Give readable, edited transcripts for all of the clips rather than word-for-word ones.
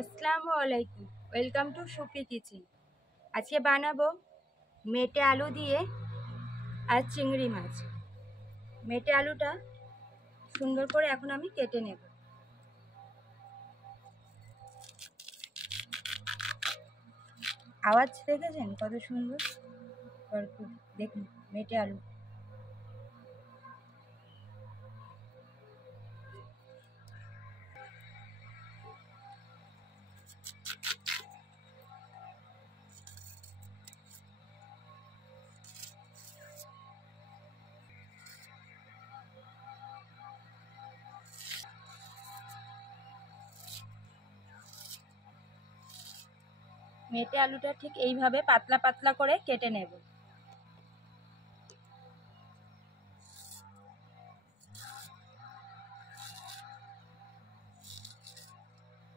আসসালামু আলাইকুম, welcome to soupy kitchen. আজকে বানাবো মেটে আলু দিয়ে আর চিংড়ি মাছ। মেটে আলুটা সুন্দর করে এখন আমি কেটে নেব। আওয়াজ দেখেছেন কত সুন্দর? দেখুন মেটে আলু। মেটে আলুটা ঠিক এইভাবে পাতলা পাতলা করে কেটে নেব।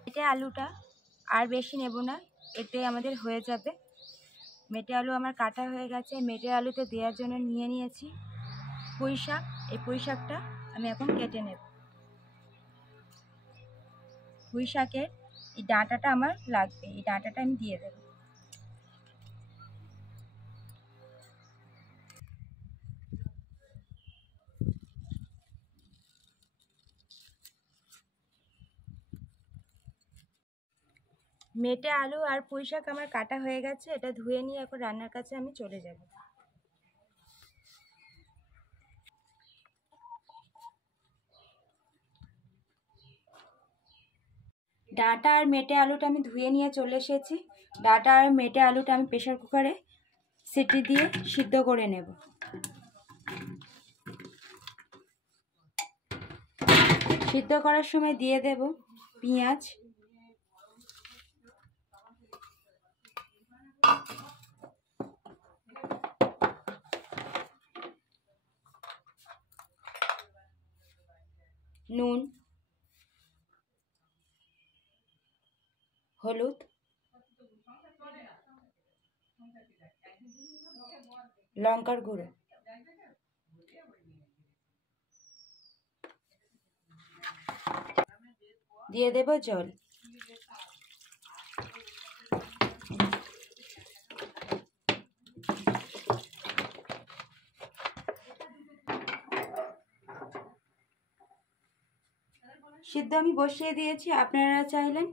মেটে আলুটা আর বেশি নেব না, এতে আমাদের হয়ে যাবে। মেটে আলু আমার কাটা হয়ে গেছে। মেটে আলুতে দেওয়ার জন্য নিয়ে নিয়েছি পুঁই শাক। এই পুঁই শাকটা আমি এখন কেটে নেব। পুঁই শাকের এই ডাঁটাটা আমার লাগবে, এই ডাঁটাটা আমি দিয়ে দেব। মেটে আলু আর পুঁই শাক আমার কাটা হয়ে গেছে, এটা ধুয়ে নিয়ে এখন রান্নার কাছে আমি চলে যাব। ডাঁটা আর মেটে আলুটা আমি ধুয়ে নিয়ে চলে এসেছি। ডাঁটা আর মেটে আলুটা আমি প্রেসার কুকারে সিটি দিয়ে সিদ্ধ করে নেব। সিদ্ধ করার সময় দিয়ে দেব পেঁয়াজ, নুন, হলুদ, লঙ্কার গুঁড়ো, দিয়ে দেব জল। সিদ্ধ আমি বসিয়ে দিয়েছি। আপনারা চাইলেন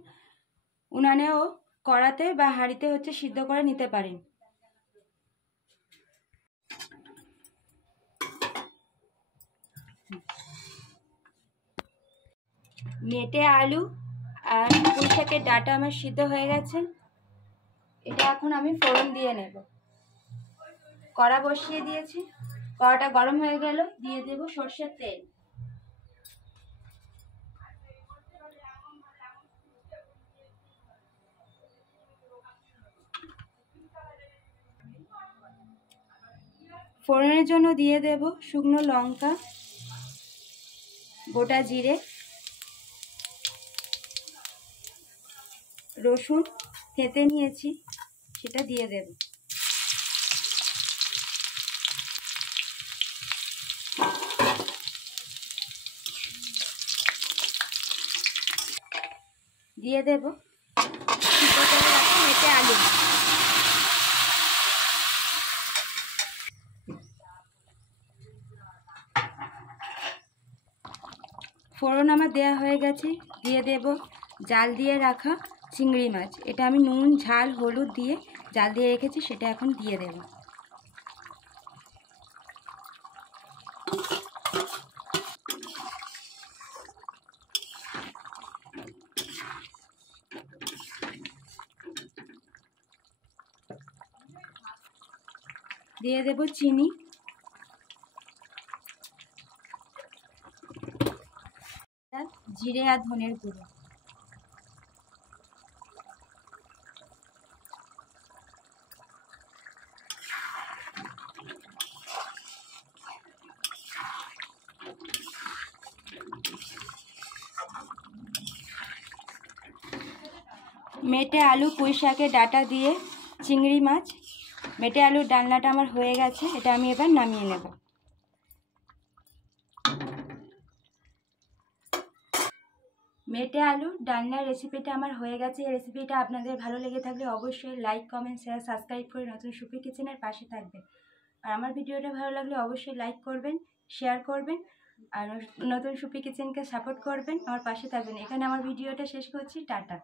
উনানেও কড়াতে বা হাঁড়িতে সিদ্ধ করে নিতে পারেন। মেটে আলু আর পুঁই শাকের ডাঁটা আমার সিদ্ধ হয়ে গেছে। এটা এখন আমি ফোড়ন দিয়ে নেব। কড়া বসিয়ে দিয়েছি, কড়াটা গরম হয়ে গেল, দিয়ে দেব সরষের তেল। ফোড়নের জন্য দিয়ে দেব শুকনো লঙ্কা, গোটা জিরে, রসুন থেঁতে নিয়েছি সেটা দিয়ে দেব। দিয়ে দেব সিদ্ধ করে রাখা মেটে আলু। ফোড়ন আমার দেয়া হয়ে গেছে। দিয়ে দেব জাল দিয়ে রাখা চিংড়ি মাছ। এটা আমি নুন, ঝাল, হলুদ দিয়ে জাল দিয়ে রেখেছি, সেটা এখন দিয়ে দেব। দিয়ে দেব চিনি, জিরে আর ধনের গুঁড়ো। মেটে আলু, পুঁই শাকের ডাঁটা দিয়ে চিংড়ি মাছ, মেটে আলুর ডালনাটা আমার হয়ে গেছে। এটা আমি এবার নামিয়ে নেব। মেটে আলু ডালনার রেসিপিটা আমার হয়ে গেছে। এই রেসিপিটা আপনাদের ভালো লেগে থাকলে অবশ্যই লাইক, কমেন্ট, শেয়ার, সাবস্ক্রাইব করে নতুন সুপি কিচেনের পাশে থাকবেন। আর আমার ভিডিওটা ভালো লাগলে অবশ্যই লাইক করবেন, শেয়ার করবেন, আর নতুন সুপি কিচেনকে সাপোর্ট করবেন, আমার পাশে থাকবেন। এখানে আমার ভিডিওটা শেষ করছি। টাটা।